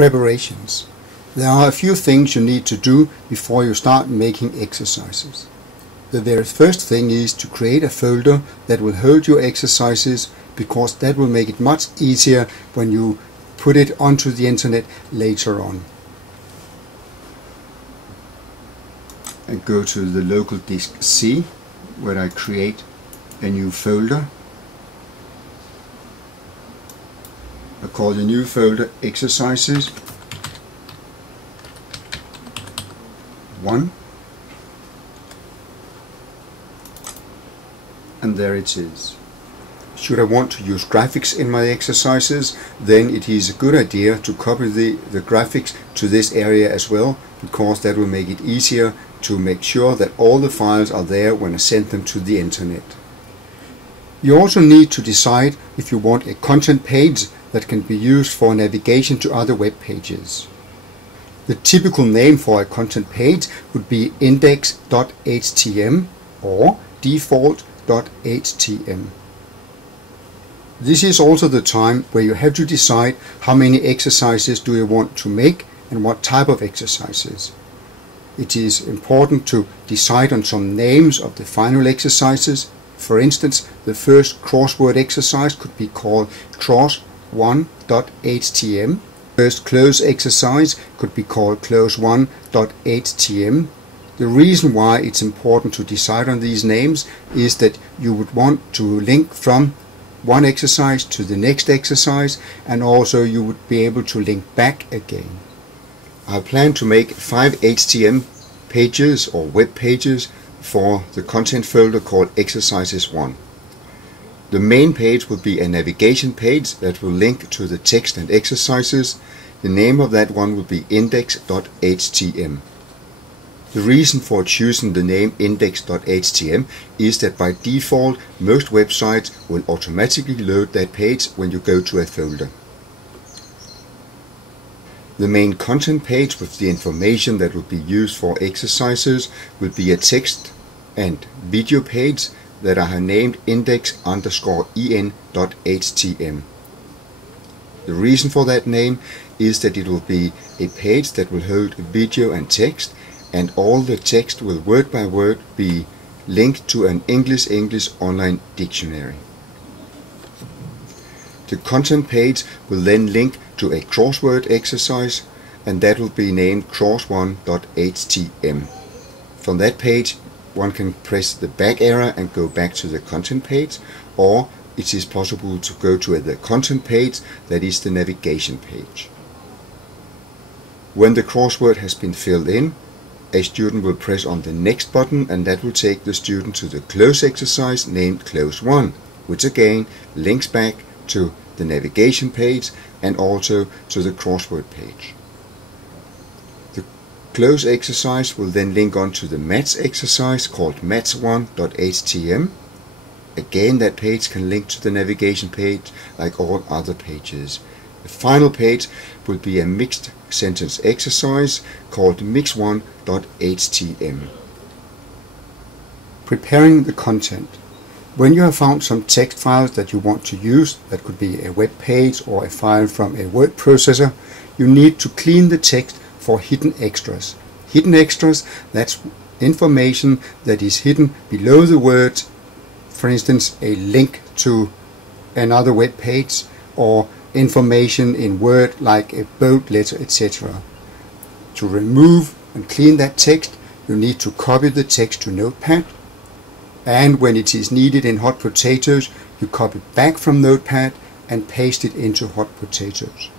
Preparations. There are a few things you need to do before you start making exercises. The very first thing is to create a folder that will hold your exercises, because that will make it much easier when you put it onto the internet later on. And go to the local disk C, where I create a new folder. I call the new folder Exercises 1, and there it is. Should I want to use graphics in my exercises, then it is a good idea to copy the graphics to this area as well, because that will make it easier to make sure that all the files are there when I send them to the internet. You also need to decide if you want a content page that can be used for navigation to other web pages. The typical name for a content page would be index.htm or default.htm. This is also the time where you have to decide how many exercises do you want to make and what type of exercises. It is important to decide on some names of the final exercises. For instance, the first crossword exercise could be called close1.htm. First close exercise could be called close1.htm. The reason why it's important to decide on these names is that you would want to link from one exercise to the next exercise, and also you would be able to link back again. I plan to make 5 HTML pages or web pages for the content folder called Exercises 1. The main page will be a navigation page that will link to the text and exercises. The name of that one will be index.htm. The reason for choosing the name index.htm is that by default most websites will automatically load that page when you go to a folder. The main content page with the information that will be used for exercises will be a text and video page that I have named index_en.htm. The reason for that name is that it will be a page that will hold video and text, and all the text will word by word be linked to an English online dictionary. The content page will then link to a crossword exercise, and that will be named cross1.htm. From that page one can press the back arrow and go back to the content page, or it is possible to go to the content page, that is the navigation page. When the crossword has been filled in, a student will press on the next button, and that will take the student to the close exercise named close1, which again links back to the navigation page and also to the crossword page. The close exercise will then link on to the match exercise called match1.htm. Again, that page can link to the navigation page like all other pages. The final page will be a mixed sentence exercise called mix1.htm. Preparing the content. When you have found some text files that you want to use, that could be a web page or a file from a word processor, you need to clean the text for hidden extras. Hidden extras, that's information that is hidden below the words, for instance a link to another web page or information in Word like a bold letter, etc. To remove and clean that text, you need to copy the text to Notepad, and when it is needed in Hot Potatoes, you copy back from Notepad and paste it into Hot Potatoes.